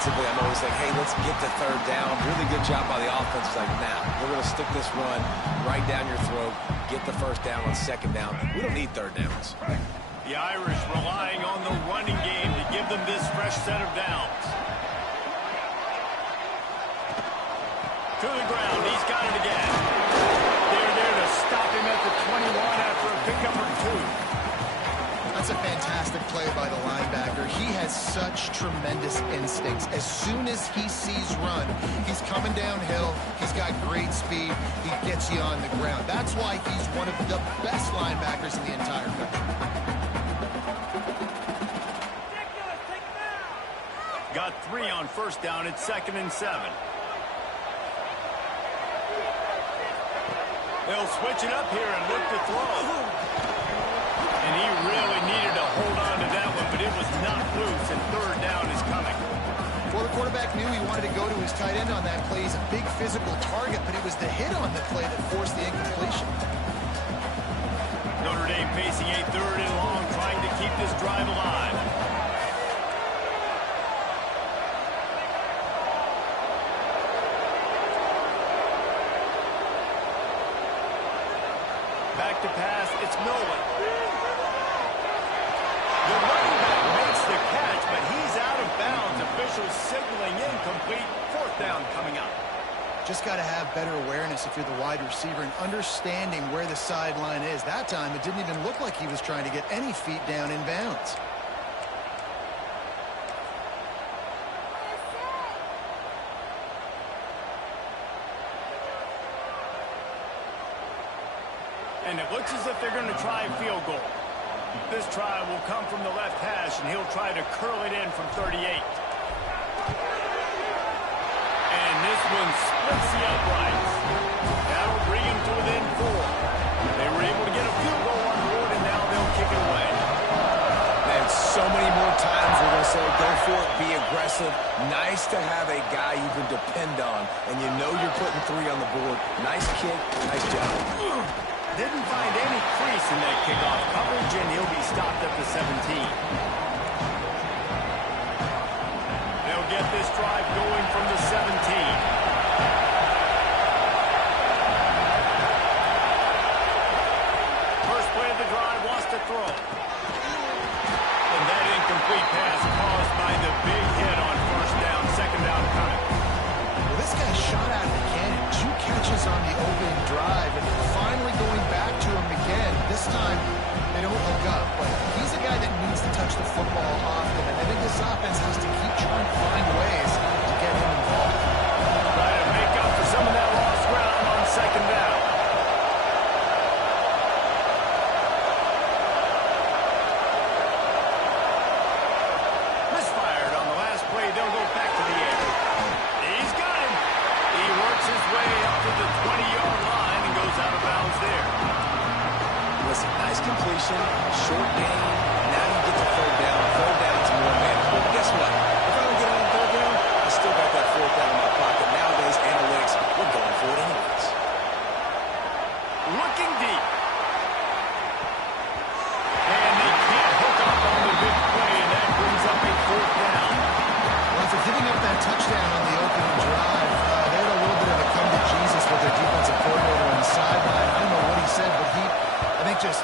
defensively, I'm always like, hey, let's get to third down. Really good job by the offense. It's like, nah, we're going to stick this run right down your throat, get the first down on second down. We don't need third downs. The Irish relying on the running game to give them this fresh set of downs. To the ground, he's got it again. They're there to stop him at the 21 after a pickup or 2. That's a fantastic play by the linebacker. He has such tremendous instincts. As soon as he sees run, he's coming downhill. He's got great speed. He gets you on the ground. That's why he's one of the best linebackers in the entire country. Got 3 on first down. It's 2nd and 7. They'll switch it up here and look to throw. And he really needed to hold on to that one, but it was not loose, and third down is coming. Well, the quarterback knew he wanted to go to his tight end on that play. He's a big physical target, but it was the hit on the play that forced the incompletion. Notre Dame facing a 3rd and long, trying to keep this drive alive. Back to pass, it's Nolan. The running back makes the catch, but he's out of bounds. Officials signaling incomplete. 4th down coming up. Just got to have better awareness if you're the wide receiver and understanding where the sideline is. That time, it didn't even look like he was trying to get any feet down in bounds. And it looks as if they're going to try a field goal. This try will come from the left hash, and he'll try to curl it in from 38. And this one splits the uprights. That'll bring him to within 4. They were able to get a field goal on board, and now they'll kick it away. Man, so many more times we're going to say, go for it, be aggressive. Nice to have a guy you can depend on, and you know you're putting 3 on the board. Nice kick, nice job. Didn't find any crease in that kickoff coverage, and he'll be stopped at the 17. They'll get this drive going from the 17. First play of the drive wants to throw. And that incomplete pass caused by the big hit on first down, second down coming. Well, this guy shot out of the cannon. 2 catches on the opening drive, and finally going back to him again. This time, they don't look up, but he's a guy that needs to touch the football often, and I think this offense has to keep trying to find ways to get him involved. Try to make up for some of that lost ground on second down. Misfired on the last play. They'll go back to the air. He's got him. He works his way up to the 20-yard line and goes out of bounds there. Listen, nice completion, short gain. Now you get the third down. Third down's more manageable. But guess what? If I don't get on third down, I still got that 4th down in my pocket. Nowadays, analytics, we're going for it anyways. Looking deep. And they can't hook up on the big play, and that brings up a 4th down. Well, after giving up that touchdown on the opening drive, they had a little bit of a come to Jesus with their defensive coordinator on the sideline. I don't know what he said, but I think just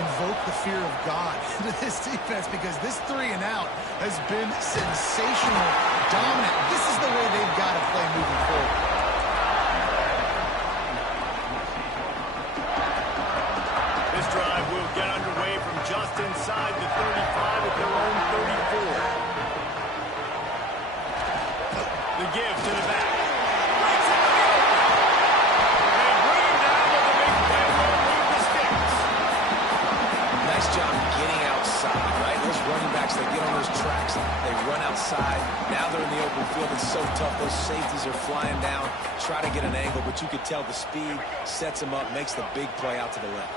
invoked the fear of God into this defense, because this 3 and out has been sensational, dominant. This is the way they've got to play moving forward. This drive will get underway from just inside the 35 at their own 34. The give to the back. They bring him down with the big play. They'll move the sticks. Nice job getting outside, right? Those running backs, they get on those tracks, they run outside. Now they're in the open field. It's so tough. Those safeties are flying down. Try to get an angle, but you could tell the speed sets them up, makes the big play out to the left.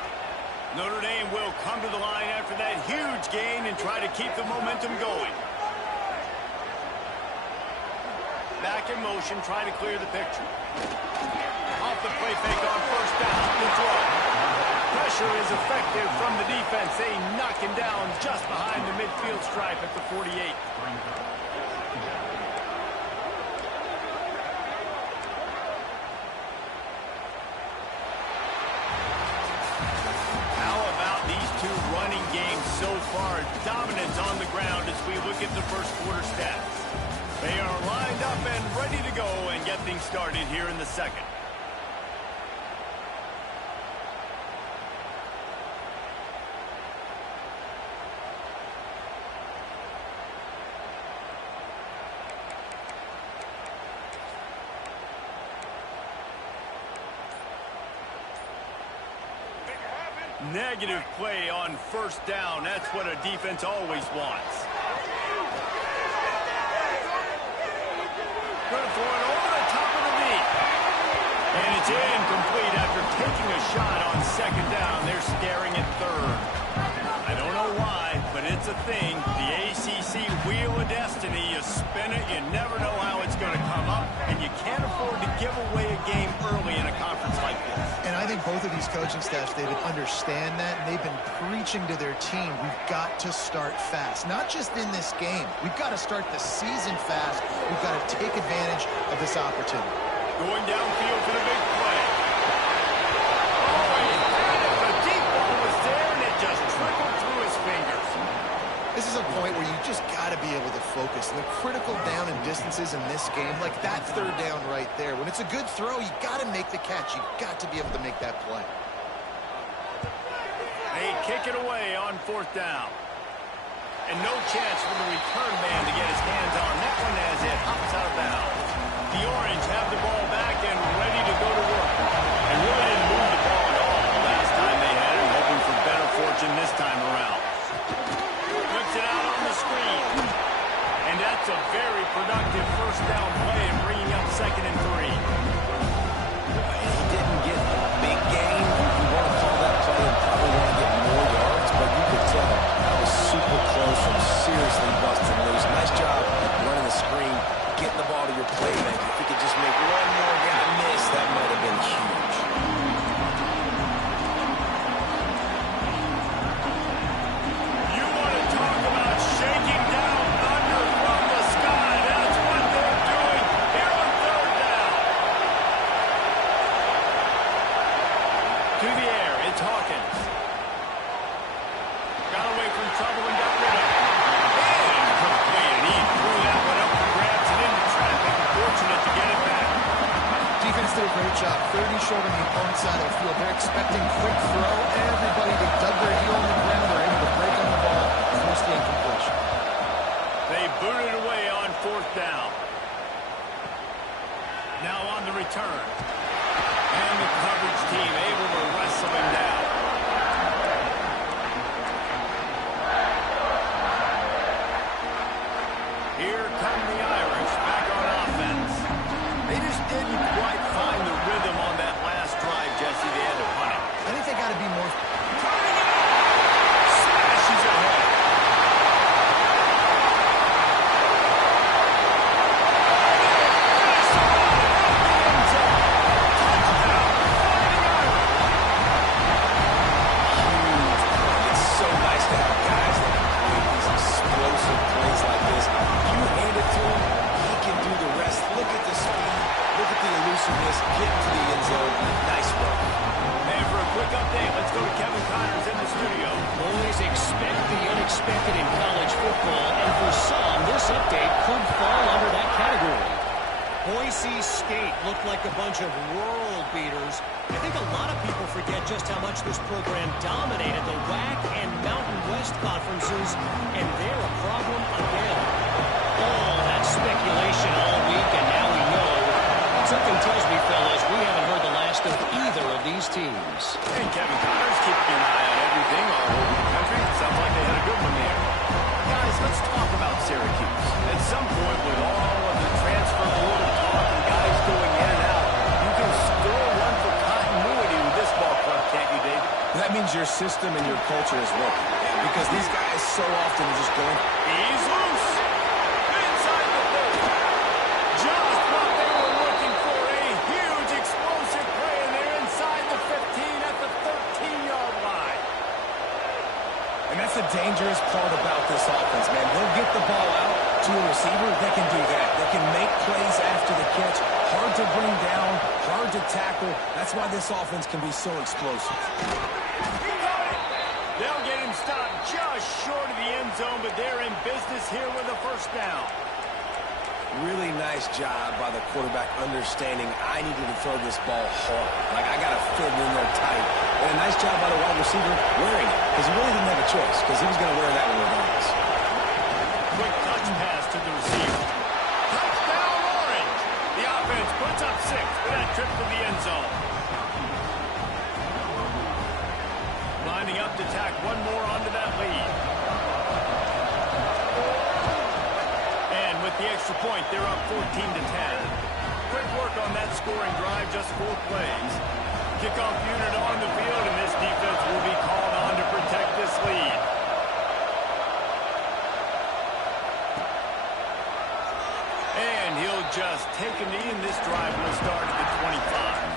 Notre Dame will come to the line after that huge gain and try to keep the momentum going. Back in motion, trying to clear the picture. Off the play fake on first down. The throw. Pressure is effective from the defense. They knock him down just behind the midfield stripe at the 48. far, dominance on the ground as we look at the first quarter stats. They are lined up and ready to go and get things started here in the second. Negative play on first down. That's what a defense always wants. Good for it over the top of the knee. And it's incomplete after taking a shot on second down. They're staring at third. I don't know why, but it's a thing. The ACC Wheel of Destiny, you spin it, you never know how it's going to come up, and you can't afford to give away a game early in a conference like this. And I think both of these coaching staffs, David, understand that, and they've been preaching to their team, we've got to start fast. Not just in this game. We've got to start the season fast. We've got to take advantage of this opportunity. Going downfield for the big play. Oh, he had it. The deep ball was there, and it just trickled through his fingers. This is a point where you just got to be able to focus. The critical down and distances in this game, like that third down right there. When it's a good throw, you got to make the catch. You got to be able to make that play. They kick it away on fourth down. And no chance for the return man to get his hands on that one as it hops out of bounds. The Orange have the ball back and ready to go to work. They really didn't move the ball at all last time they had it, hoping for better fortune this time around. Flips it out on the screen. And that's a very productive first down play and bringing up 2nd and 3. He didn't get a big gain. You want to call that play and probably want to get more yards, but you could tell that was super close from seriously busting loose. Nice job running the screen, getting the ball to your playmaker. If he could just make one more guy miss, that might have been huge. You want to talk about shaking down thunder from the sky. That's what they're doing here on third down. To the air, it's Hawkins. Got away from trouble and got rid of it. And he threw that one up for grabs and into traffic. Fortunate to get it back. Defense did a great job. 30 short on the opponent's side of the field. They're expecting quick throw. Everybody that dug their heel on the ground are able to break on the ball, force the incompletion. They booted away on fourth down. Now on the return. And the coverage team able to wrestle him down. Here come the Irish back on offense. They just didn't quite find the rhythm on that last drive, Jesse. They had to punt it. I think they got to be more. Smashes ahead. It's so nice to have guys that can create these explosive plays like this. You hand it to him, he can do the rest. Look at the speed, look at the elusiveness, get into the end zone. Nice work. And for a quick update, let's go to Kevin Connors in the studio. Always expect the unexpected in college football, and for some, this update could fall under that category. Boise State looked like a bunch of world beaters. I think a lot of people forget just how much this program dominated the WAC and Mountain West conferences, and they're a problem again. All that speculation all week, and now we know. Something tells me, fellas, we haven't heard the last of either of these teams. And Kevin Connors keeping an eye on everything all over the country. Sounds like they had a good one there. Guys, let's talk about Syracuse. At some point, with all of the transfer portal talk and guys going in and out, you can score one for continuity with this ball club, can't you, David? That means your system and your culture is working. Because these guys so often are just going. He's loose. Inside the 30. Just what they were looking for. A huge explosive play, and they're inside the 15 at the 13-yard line. And that's the dangerous part about this offense, man. They'll get the ball out to a receiver. They can do that. They can make plays after the catch. Hard to bring down, hard to tackle. That's why this offense can be so explosive. They'll get him stop just short of the end zone, but they're in business here with a first down. Really nice job by the quarterback understanding I needed to throw this ball hard. Like, I got to fit it in there tight. And a nice job by the wide receiver wearing it, because he really didn't have a choice, because he was going to wear that one regardless. Quick touch pass to the receiver. Touchdown, Orange! The offense puts up 6 for that trip to the end zone. Lining up to tack one more onto that lead. And with the extra point, they're up 14-10. Quick work on that scoring drive, just 4 plays. Kickoff unit on the field, and this defense will be called on to protect this lead. And he'll just take a knee, and this drive will start at the 25.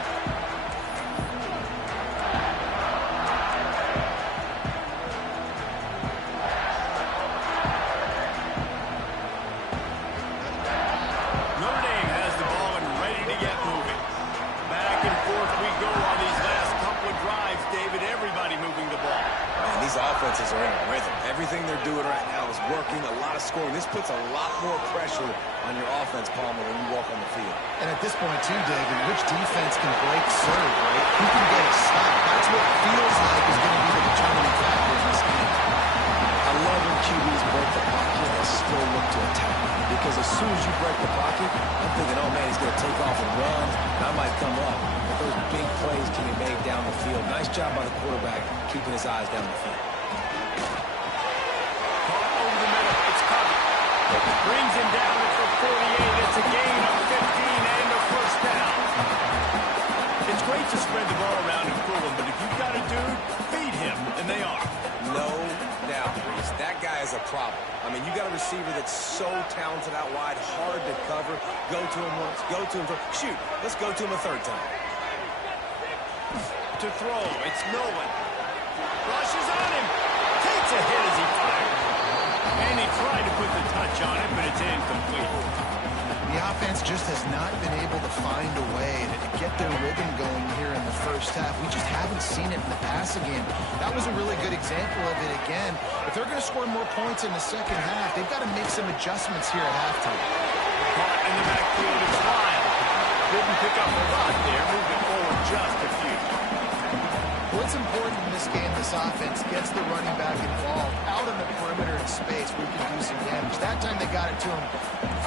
Offenses are in a rhythm. Everything they're doing right now is working, a lot of scoring. This puts a lot more pressure on your offense, Palmer, when you walk on the field. And at this point, too, David, which defense can break serve, right? Who can get a stop? That's what it feels like is going to be the determining factor in this game. I love when QBs break the pocket and still look to attack. Because as soon as you break the pocket, I'm thinking, oh, man, he's going to take off and run, and I might come up. But those big plays can be made down the field. Nice job by the quarterback keeping his eyes down the field. Brings him down at the 48. It's a gain of 15 and a first down. It's great to spread the ball around and fool him, but if you've got a dude, feed him, and they are. No doubt, Reese. That guy is a problem. I mean, you got a receiver that's so talented out wide, hard to cover. Go to him once, go to him twice. Shoot, let's go to him a third time. To throw, it's Nolan. Rushes on him. Takes a hit as he fires. And he tried to put the touch on it, but it's incomplete. The offense just has not been able to find a way to get their rhythm going here in the first half. We just haven't seen it in the passing game. That was a really good example of it again. If they're going to score more points in the second half, they've got to make some adjustments here at halftime. Caught in the backfield, it's Lyle. Didn't pick up a lot there, moving forward just a few. What's important in this game, this offense gets the running back involved out in the perimeter in space where he can do some damage. That time they got it to him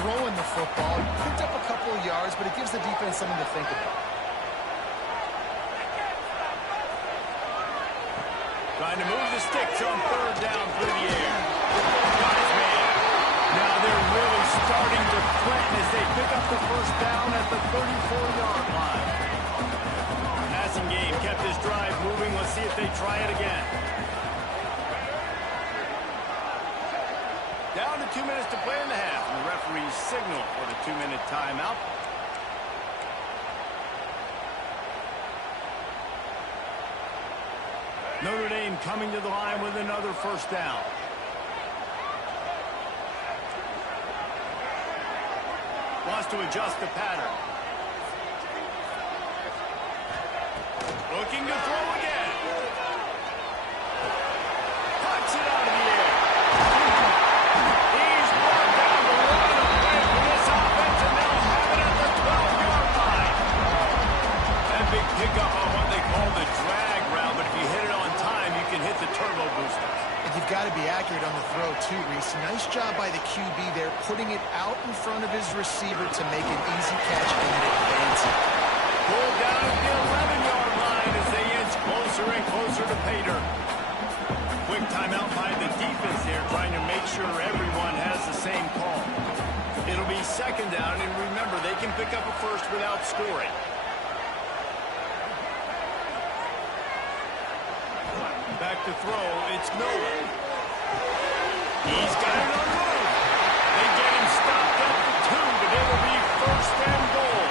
throwing the football. He picked up a couple of yards, but it gives the defense something to think about. Trying to move the sticks on third down through the air. Got his man. Now they're really starting to threaten as they pick up the first down at the 34-yard line. Passing game kept this drive moving. Let's see if they try it again. Down to 2 minutes to play in the half. And the referees signal for the 2-minute timeout. Notre Dame coming to the line with another first down. Wants to adjust the pattern. Looking to throw again. Puts it out of the air. He's brought down the line of play for this offense, and they'll have it at the 12-yard line. That big pickup on what they call the drag route, but if you hit it on time, you can hit the turbo booster. And you've got to be accurate on the throw, too, Reese. Nice job by the QB there, putting it out in front of his receiver to make an easy catch and advance it. Pulled down at the 11-yard line as they inch closer and closer to pay dirt. Quick timeout by the defense there, trying to make sure everyone has the same call. It'll be second down, and remember, they can pick up a first without scoring. Back to throw, it's Nolan. He's got it on the move. They get him stopped at the 2, but it'll be first and goal.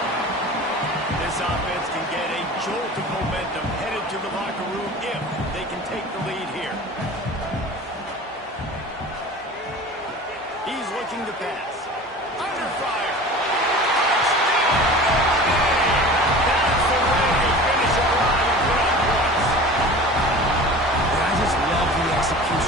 This offense can get a jolt of momentum headed to the locker room if they can take the lead here. He's looking to pass. Under fire. That's the way they finish a drive and put up points. And I just love the execution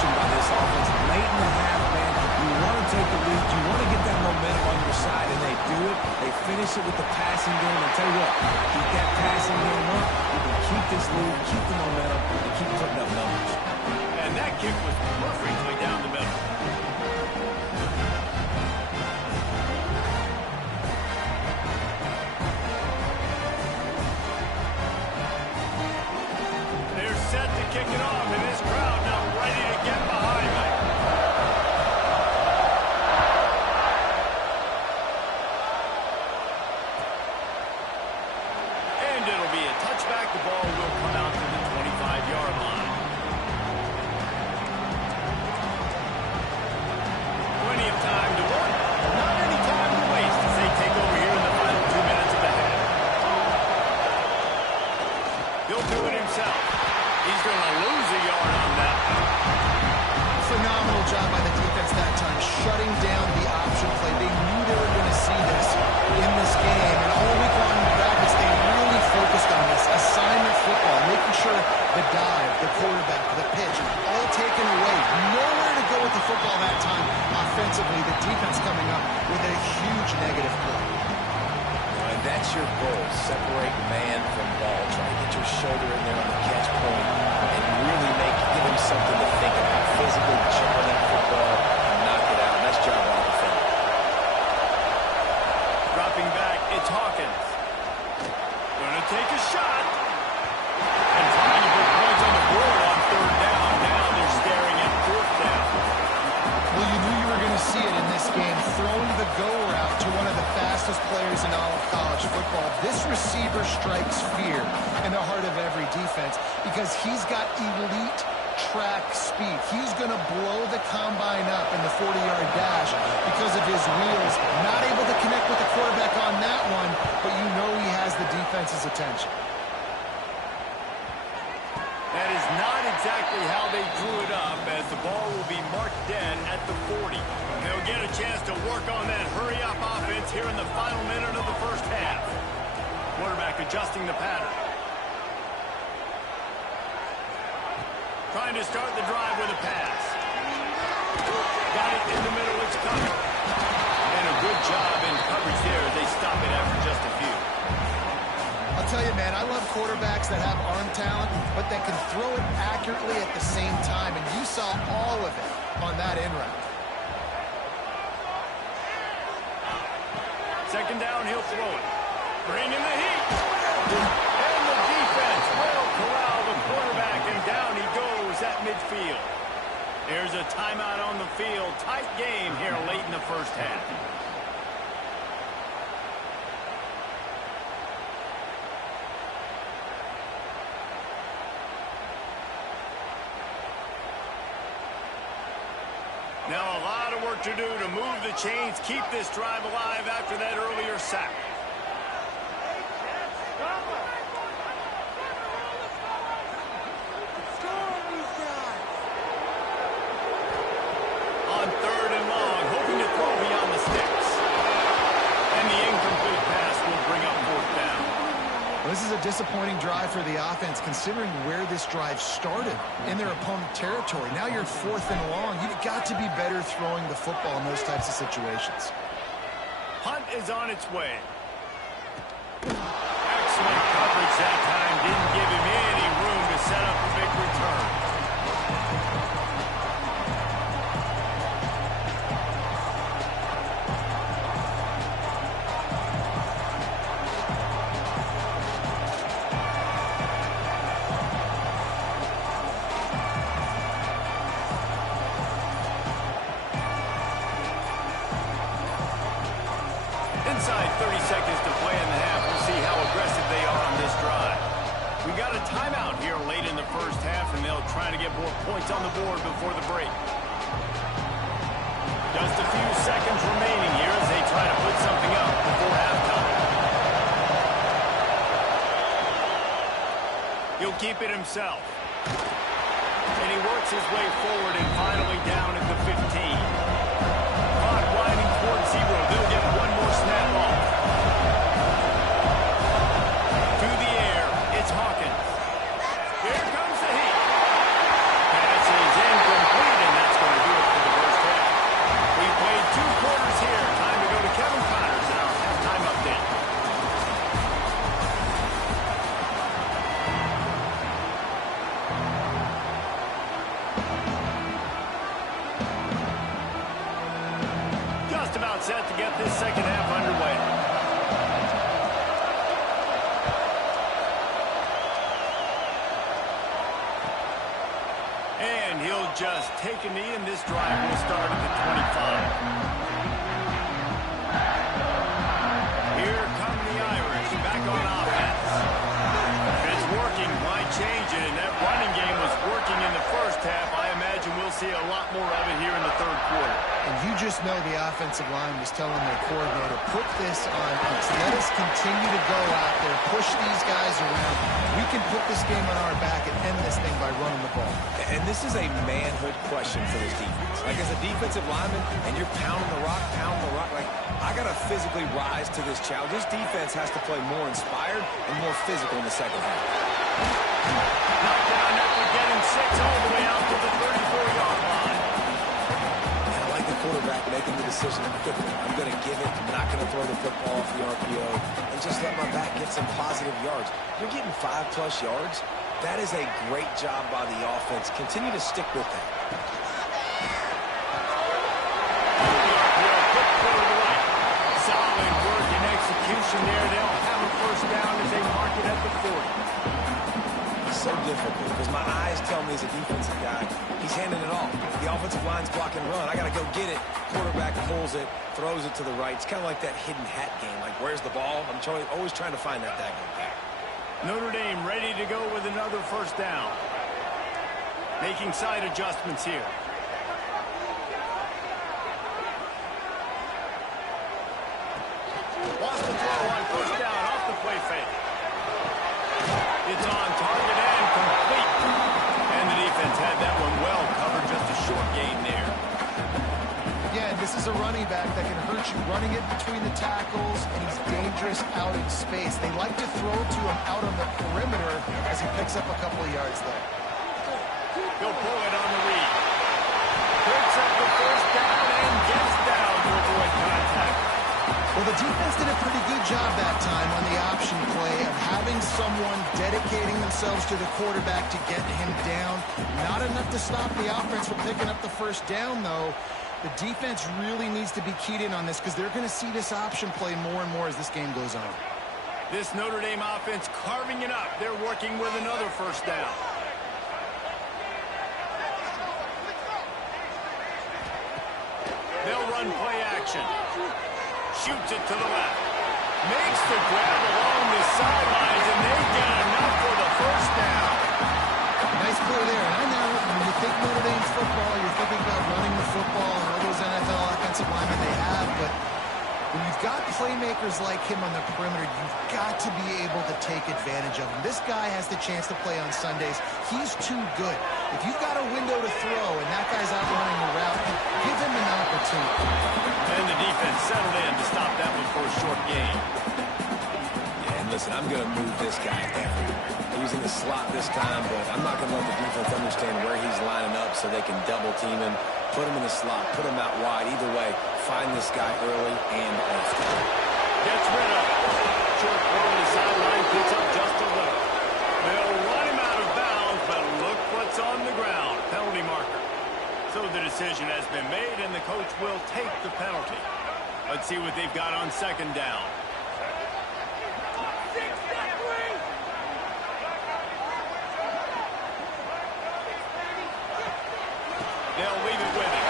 incredible job by the defense that time, shutting down the option play. They knew they were going to see this in this game, and all week long in practice, they really focused on this. Assignment football, making sure the dive, the quarterback, the pitch, all taken away. Nowhere to go with the football that time. Offensively, the defense coming up with a huge negative play. And that's your goal. Separate man from ball. Try to get your shoulder in there on the catch point and really give him something to think about. Physically jump on that football and knock it out. Nice job on the defense. Dropping back, it's Hawkins. Gonna take a shot. And trying to put points on the board on third down. Now they're staring at fourth down. Well, you knew you were going to see it in this game, throwing the go route to one of the fastest players in all of college football. This receiver strikes fear in the heart of every defense because he's got elite track speed. He's going to blow the combine up in the 40-yard dash because of his wheels. Not able to connect with the quarterback on that one, but you know he has the defense's attention. That is not exactly how they drew it up, as the ball will be marked dead at the 40. They'll get a chance to work on that hurry-up offense here in the final minute of the first half. Quarterback adjusting the pattern. Trying to start the drive with a pass. Got it in the middle, it's coming. And a good job in coverage there as they stop it after just a few. I'll tell you, man, I love quarterbacks that have arm talent, but that can throw it accurately at the same time, and you saw all of it on that in route. Second down, he'll throw it. Bring in the heat. And the defense will corral the quarterback, and down he goes at midfield. There's a timeout on the field. Tight game here late in the first half. Now a lot of work to do to move the chains, keep this drive alive after that earlier sack. On third and long, hoping to throw beyond the sticks. And the incomplete pass will bring up fourth down. Well, this is a disappointing drive for the offense, considering where this drive started in their opponent territory. Now you're fourth and long. You've got to be better throwing the football in those types of situations. Punt is on its way. Excellent coverage that time. Didn't give him any room to set up a big return. Inside 30 seconds to play in the half. We'll see how aggressive they are on this drive. We got a timeout here late in the first half, and they'll try to get more points on the board before the break. Just a few seconds remaining here as they try to put something up before halftime. He'll keep it himself. And he works his way forward and finally down at the 15. Clock winding towards 0. They'll get one more snap off. To the air, it's Hawkins. Here comes the heat. Pass is incomplete, and that's going to do it for the first half. We played 2 quarters here. Time to go to Kevin Connors in our halftime update. Just about set to get this second half underway. And he'll just take a knee, and this drive will start at the 25. Here come the Irish, back on offense. If it's working, why change it? And that running game was working in the first half. I imagine we'll see a lot more of it here in the third quarter. And you just know the offensive line was telling their coordinator, put this on us. Let us continue to go out there, push these guys around. We can put this game on our back and end this thing by running the ball. And this is a manhood question for this defense. Like, as a defensive lineman, and you're pounding the rock, like, I got to physically rise to this challenge. This defense has to play more inspired and more physical in the second half. Knocked down after getting 6 all the way out to the 34-yard line. I like the quarterback making the decision quickly. I'm going to give it. I'm not going to throw the football off the RPO and just let my back get some positive yards. You're getting 5+ yards. That is a great job by the offense. Continue to stick with that. Solid work and execution there. They'll have a first down as they mark it at the 40. So difficult because my eyes tell me as a defensive guy, he's handing it off. The offensive line's blocking run. I got to go get it. Quarterback pulls it, throws it to the right. It's kind of like that hidden hat game. Like, where's the ball? I'm always trying to find that daggone thing. Notre Dame ready to go with another first down. Making side adjustments here. Wants to throw on first down off the play fake. It's on target and complete. And the defense had that one well covered, just a short gain there. Again, this is a running back that can hurt you running it between the tackles, and he's dangerous out in space. They like to throw to him out on the perimeter as he picks up a couple of yards there. He'll pull it on the read. Picks up the first down and gets down to avoid contact. Well, the defense did a pretty good job that time on the option play of having someone dedicating themselves to the quarterback to get him down. Not enough to stop the offense from picking up the first down, though. The defense really needs to be keyed in on this because they're going to see this option play more and more as this game goes on. This Notre Dame offense carving it up. They're working with another first down. They'll run play action. Shoots it to the left. Makes the grab along the sidelines, and they get enough for the first down. Nice play there. And I know when you think Notre Dame football, you're thinking about running the football and all those NFL offensive linemen they have, but when you've got playmakers like him on the perimeter, you've got to be able to take advantage of him. This guy has the chance to play on Sundays. He's too good. If you've got a window to throw and that guy's out running the route, give him an opportunity. And the defense settled in to stop that one for a short gain. Yeah, and listen, I'm going to move this guy everywhere. He's in the slot this time, but I'm not going to let the defense understand where he's lining up so they can double team him, put him in the slot, put him out wide. Either way, find this guy early and often. Gets rid of it. Short throw to the sideline, picks up just a little. They'll run him out of bounds, but look what's on the ground. Penalty marker. So the decision has been made, and the coach will take the penalty. Let's see what they've got on second down. They'll leave it with him.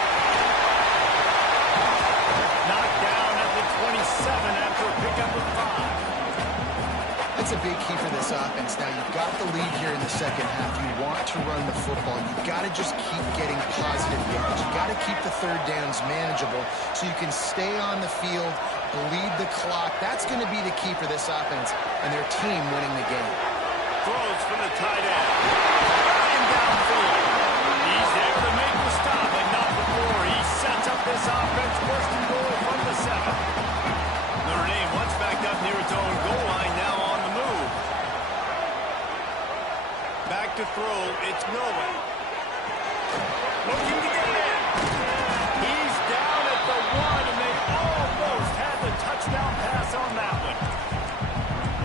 Knocked down at the 27 after a pickup of 5. That's a big key for this offense. Now, you've got the lead here in the second half. You want to run the football. You've got to just keep getting positive yards. You've got to keep the third downs manageable so you can stay on the field, bleed the clock. That's going to be the key for this offense and their team winning the game. Throws for the tight end. Flying downfield. He's there to make the stop, but not before he sets up this offense. First and goal from the 7. Notre Dame once backed up near its own goal line, now on the move. Back to throw, it's Nolan. Looking to get in. He's down at the 1, and they almost had the touchdown pass on that one.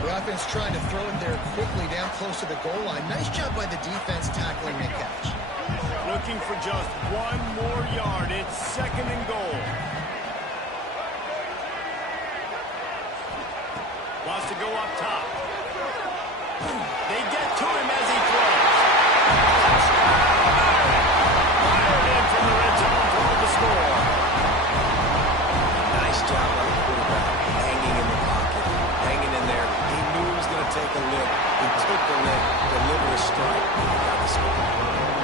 The offense trying to throw it there quickly down close to the goal line. Nice job by the defense tackling the catch. Looking for just 1 more yard. It's second and goal. Wants to go up top. They get to him as he throws. Fired in from the red zone toward the score. Nice job by the quarterback, hanging in the pocket, hanging in there. He knew he was going to take a lick. He took the lick, delivered a strike, and got the score.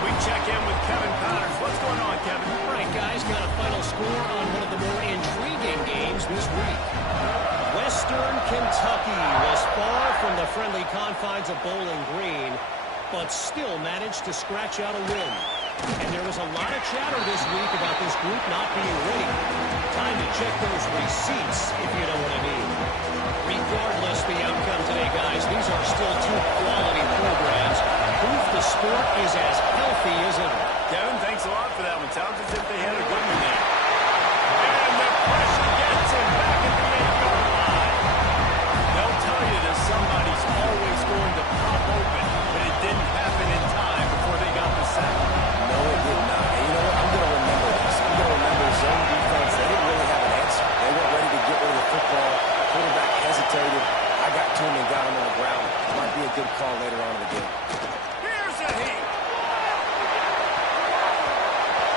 We check in with Kevin Connors. What's going on, Kevin? All right, guys, got a final score on one of the more intriguing games this week. Western Kentucky was far from the friendly confines of Bowling Green, but still managed to scratch out a win. And there was a lot of chatter this week about this group not being ready. Time to check those receipts, if you know what I mean. Regardless the outcome today, guys, these are still two quality programs. Proof the sport is as healthy as ever. Kevin, thanks a lot for that one. Sounds as if they had a good one there. And the pressure gets him back at the 8-yard line. They'll tell you that somebody's always going to pop open, but it didn't happen in time before they got the sack. No, it did not. And you know what? I'm going to remember this. I'm going to remember zone defense. They didn't really have an answer. They weren't ready to get rid of the football. Quarterback hesitated. I got to him and got him on the ground. Might be a good call later on in the game. Here's a heat.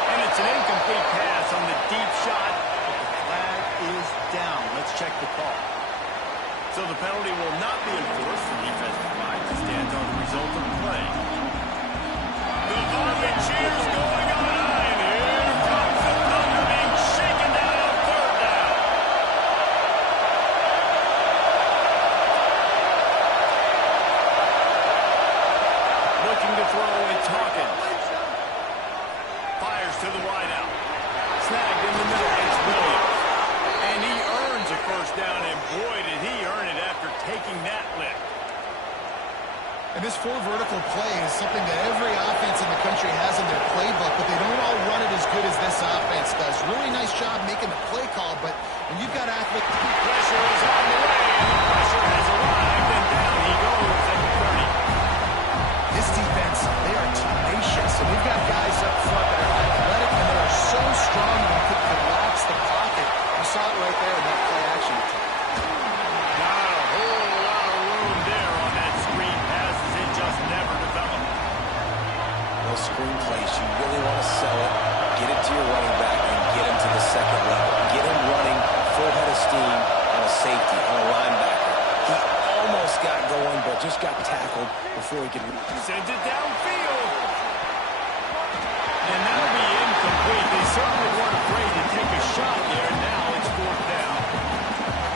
And it's an incomplete pass on the deep shot. But the flag is down. Let's check the call. So the penalty will not be enforced. The defensive line stands on the result of the play. The Varley cheers going on high. And here comes the Thunder being shaken down on third down. Looking to throw, it's Hawkins. Fires to the wideout. Snagged in the middle. It's Williams. And he earns a first down, and boy, did he earn it after taking that lift. And this four vertical play is something that every offense in the country has in their playbook, but they don't all run it as good as this offense does. Really nice job making the play call, but when you've got athletes... Pressure is on the way, and the pressure has arrived, and down he goes at the 30. This defense, they are tenacious, and we've got guys up front that are athletic, and they are so strong that they could collapse the pocket. You saw it right there in that play action attack. Not a whole lot of room there on that screen pass as it just never developed. Those screen plays, you really want to sell it, get it to your running back, and get him to the second level. Get him running full head of steam on a safety, on a linebacker. He almost got going, but just got tackled before he could... Sends it downfield. And that'll be incomplete. They certainly weren't afraid to take a shot there. Now it's fourth down.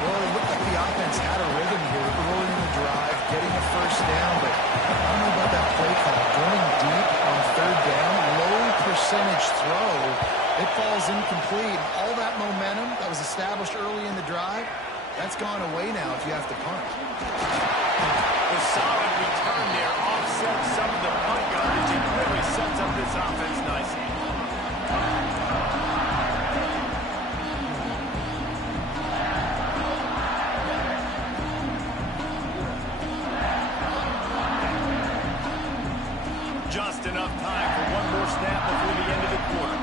Well, it looked like the offense had a rhythm here, early in the drive, getting a first down, but I don't know about that play call. Going deep on third down, low percentage throw, it falls incomplete. All that momentum that was established early in the drive, that's gone away now if you have to punt. The solid return there offsets some of the punt yardage and really sets up this offense nicely. Just enough time for one more snap before the end of the quarter.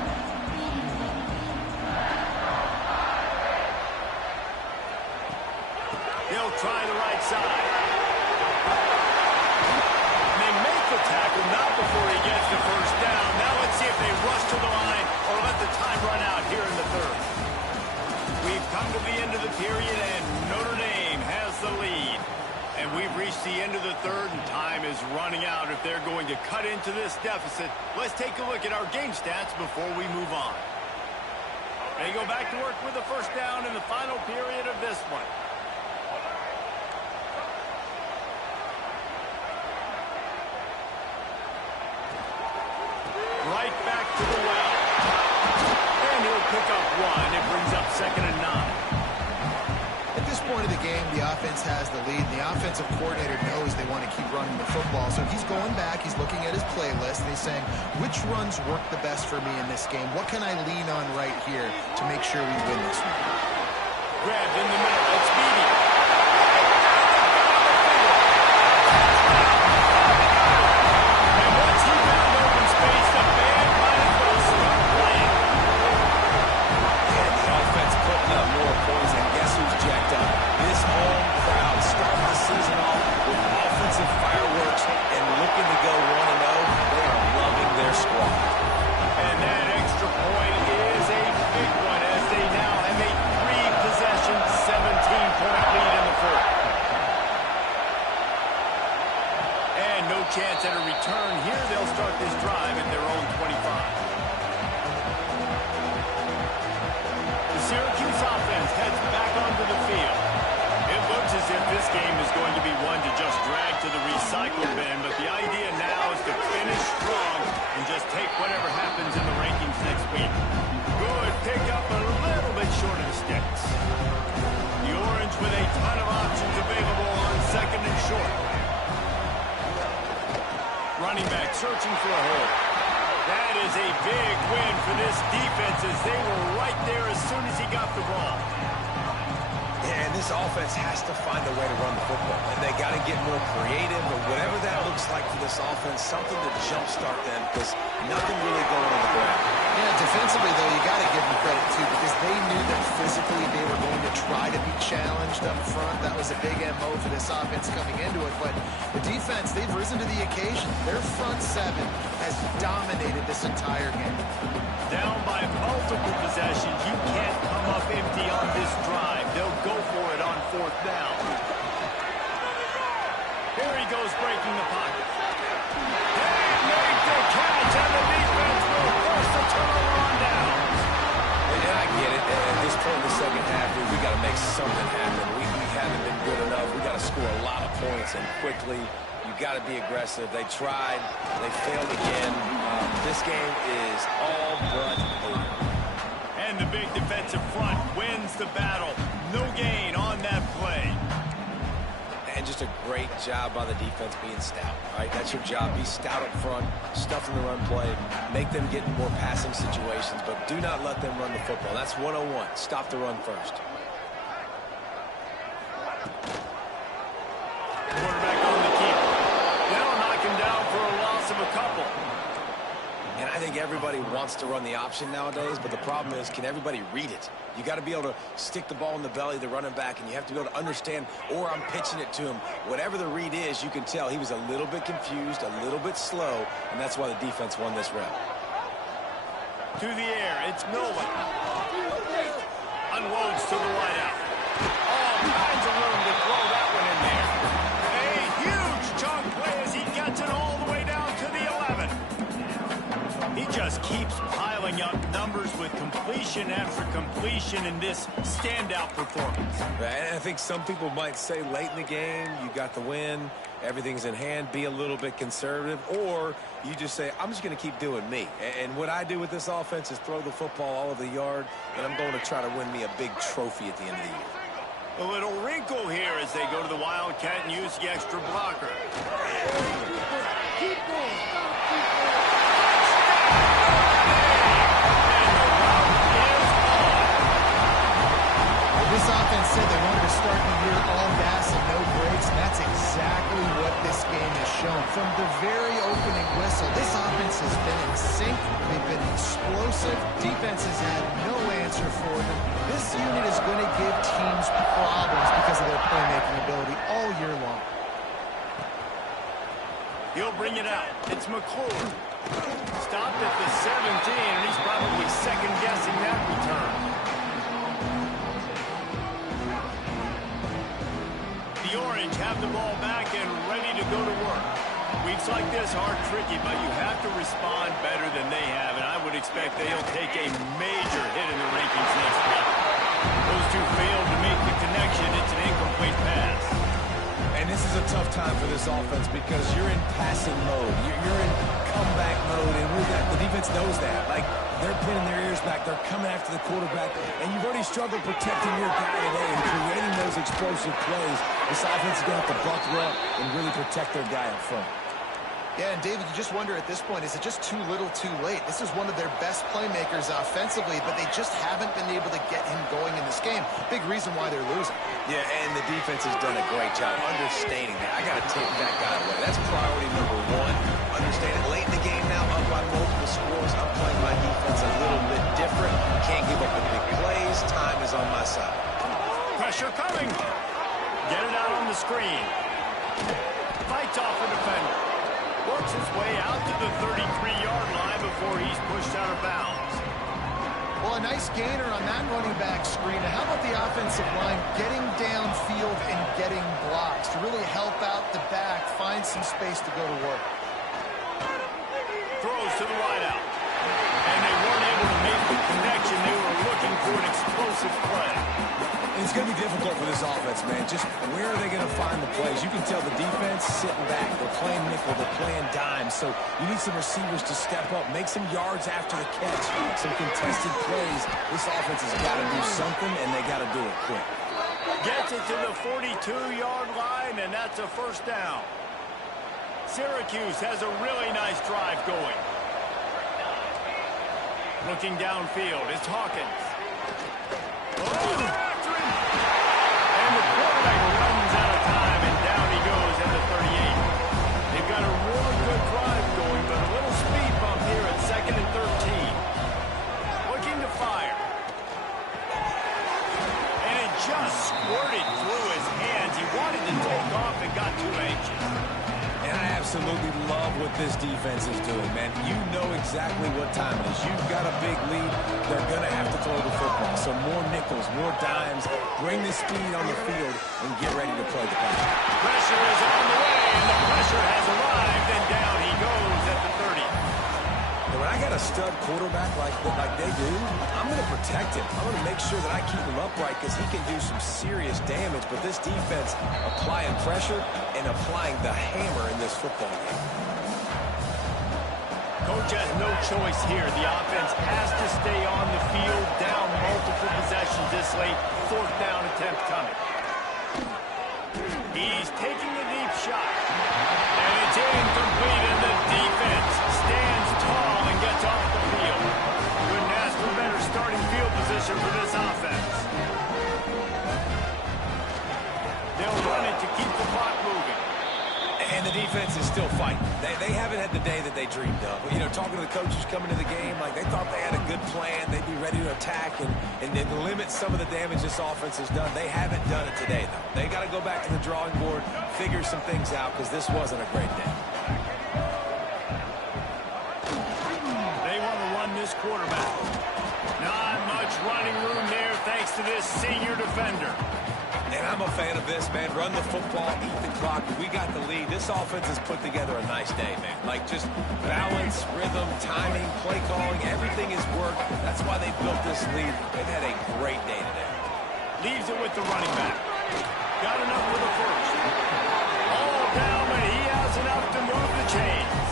They'll try the right side. And they make the tackle, not before he gets the first down. Now let's see if they rush to the line or let the time run out here in the third. We've come to the end of the period, and Notre Dame has the lead. And we've reached the end of the third, and time is running out if they're going to cut into this deficit. Let's take a look at our game stats before we move on. They go back to work with a first down in the final period of this one. Right back to the well. And he'll pick up one. It brings up 2nd and 9. At this point of the game, the offense has the lead. The offensive coordinator knows they want to keep running the football. So he's going back, he's looking at his playlist, and he's saying, which runs work the best for me in this game? What can I lean on right here to make sure we win this one? Grabbed in the middle. It's Beatty. And once he found open space, the band might as well start playing. Yeah, the offense putting up more points, and guess who's jacked up? This home crowd starting the season off with offensive fireworks and looking to go 1-0. They are loving their squad. And that extra point is a big one as they now have a 3-possession, 17-point lead whatever happens in the rankings next week. Good pick up, a little bit short of the sticks. The Orange with a ton of options available on second and short. Running back searching for a hole. That is a big win for this defense as they were right there as soon as he got the ball. Yeah, and this offense has to find a way to run the football. And they got to get more creative, or whatever that looks like for this offense, something to jumpstart them, because nothing really going on the ground. Yeah, defensively, though, you got to give them credit, too, because they knew that physically they were going to try to be challenged up front. That was a big MO for this offense coming into it. But the defense, they've risen to the occasion. Their front seven has dominated this entire game. Down by multiple possessions, you can't come up empty on this drive. They'll go for it on fourth down. Here he goes breaking the pocket. They make the catch, and the defense will force the turnover on downs. And I get it. At this point in the second half, we got to make something happen. We haven't been good enough. We got to score a lot of points and quickly. You got to be aggressive. They tried. They failed again. This game is all but over. And the big defensive front wins the battle. No gain on that play. And just a great job by the defense being stout, right? That's your job. Be stout up front, stuff in the run play, make them get in more passing situations, but do not let them run the football. That's 101. Stop the run first. Quarterback on the keep. They'll knock him down for a loss of a couple. And I think everybody wants to run the option nowadays, but the problem is, can everybody read it? You got to be able to stick the ball in the belly of the running back, and you have to be able to understand, or I'm pitching it to him. Whatever the read is, you can tell he was a little bit confused, a little bit slow, and that's why the defense won this round. To the air, it's Nolan. Unloads to the wideout. All kinds of room to throw that one in there. A huge chunk play as he gets it all the way down to the 11. He just keeps piling up numbers with completion after completion in this standout performance. Right, and I think some people might say late in the game, you got the win, everything's in hand, be a little bit conservative, or you just say, I'm just going to keep doing me. And what I do with this offense is throw the football all over the yard, and I'm going to try to win me a big trophy at the end of the year. A little wrinkle here as they go to the Wildcat and use the extra blocker. Keep going. This offense said they wanted to start the year all gas and no brakes, and that's exactly what this game has shown. From the very opening whistle, this offense has been in sync. They've been explosive. Defense has had no answer for them. This unit is going to give teams problems because of their playmaking ability all year long. He'll bring it out. It's McClure. Stopped at the 17, and he's probably second-guessing that return. The Orange have the ball back and ready to go to work. Weeks like this are tricky, but you have to respond better than they have, and I would expect they'll take a major hit in the rankings next week. Those two failed to make the connection. It's an incomplete pass. And this is a tough time for this offense because you're in passing mode. You're in comeback mode, and the defense knows that. Like, they're pinning their ears back. They're coming after the quarterback, and you've already struggled protecting your guy today and creating those explosive plays. This offense is going to have to buckle up and really protect their guy up front. Yeah, and David, you just wonder at this point, is it just too little too late? This is one of their best playmakers offensively, but they just haven't been able to get him going in this game. Big reason why they're losing. Yeah, and the defense has done a great job understanding that. I got to take that guy away. That's priority number one. Understand it. Late in the game now, up by multiple scores. I'm playing my defense a little bit different. Can't give up the big plays. Time is on my side. Pressure coming. Get it out on the screen. Fights off a defender. Works his way out to the 33-yard line before he's pushed out of bounds. Well, a nice gainer on that running back screen. And how about the offensive line getting downfield and getting blocks to really help out the back, find some space to go to work. Throws to the wideout. And they weren't able to make the connection they were looking for for an explosive play. It's going to be difficult for this offense, man. Just where are they going to find the plays? You can tell the defense sitting back. They're playing nickel. They're playing dime. So you need some receivers to step up, make some yards after the catch, some contested plays. This offense has got to do something, and they got to do it quick. Gets it to the 42-yard line, and that's a first down. Syracuse has a really nice drive going. Looking downfield, it's Hawkins. Oh, they're after him! And the quarterback runs out of time, and down he goes at the 38. They've got a really good drive going, but a little speed bump here at 2nd and 13. Looking to fire. And it just squirted through his hands. He wanted to take off and got too anxious. And I absolutely love what this defense is doing, man. You know exactly what time it is. You've got a big lead. They're going to have to throw the football. So more nickels, more dimes. Bring the speed on the field and get ready to play the ball. Pressure is on the way, and the pressure has arrived, and down he goes at the 30. And when I got a stud quarterback like they do, I'm going to protect him. I'm going to make sure that I keep him upright because he can do some serious damage. But this defense applying pressure and applying the hammer in this football game. Coach has no choice here. The offense has to stay on the field, down multiple possessions this late. 4th down attempt coming. He's taking the deep shot. And it's incomplete, and the defense stands tall and gets off the field. Couldn't ask for better starting field position for this offense. They'll run it to keep the clock moving. And the defense is still fighting. They haven't had the day that they dreamed of. You know, talking to the coaches coming to the game, like they thought they had a good plan. They'd be ready to attack and then limit some of the damage this offense has done. They haven't done it today, though. They got to go back to the drawing board, figure some things out, because this wasn't a great day. They want to run this quarterback. Not much running room there thanks to this senior defender. And I'm a fan of this, man. Run the football, eat the clock. We got the lead. This offense has put together a nice day, man. Like, just balance, rhythm, timing, play calling, everything has worked. That's why they built this lead. They've had a great day today. Leaves it with the running back. Got enough for the first. All down, but he has enough to move the chains.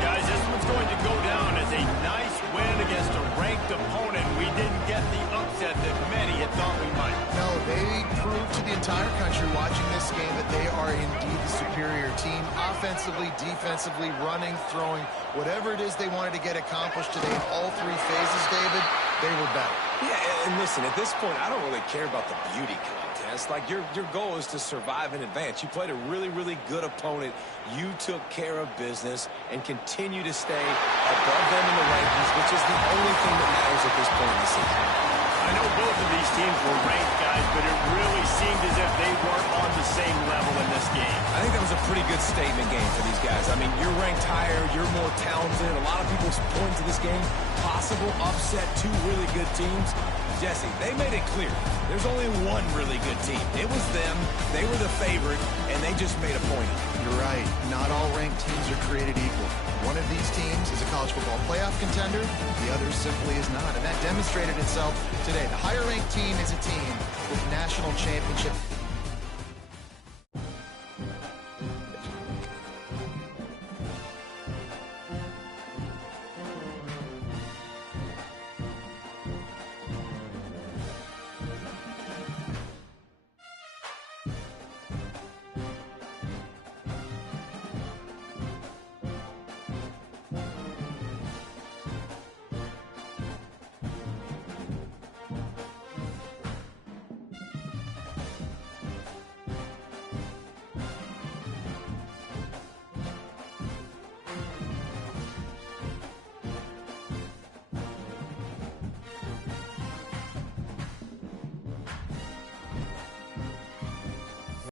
Guys, this one's going to go down as a nice win against a ranked opponent. We didn't get the upset that many had thought we might. No, they proved to the entire country watching this game that they are indeed the superior team. Offensively, defensively, running, throwing, whatever it is they wanted to get accomplished today in all 3 phases, David, they were better. Yeah, and listen, at this point, I don't really care about the beauty contest. Like, your goal is to survive and advance. You played a really, really good opponent. You took care of business and continue to stay above them in the rankings, which is the only thing that matters at this point in the season. I know both of these teams were ranked, guys, but it really seemed as if they weren't on the same level in this game. I think that was a pretty good statement game for these guys. I mean, you're ranked higher, you're more talented. A lot of people point to this game, possible upset, 2 really good teams. Jesse, they made it clear. There's only one really good team. It was them. They were the favorite, and they just made a point of it. You're right. Not all ranked teams are created equal. One of these teams is a college football playoff contender. The other simply is not. And that demonstrated itself today. The higher ranked team is a team with national championship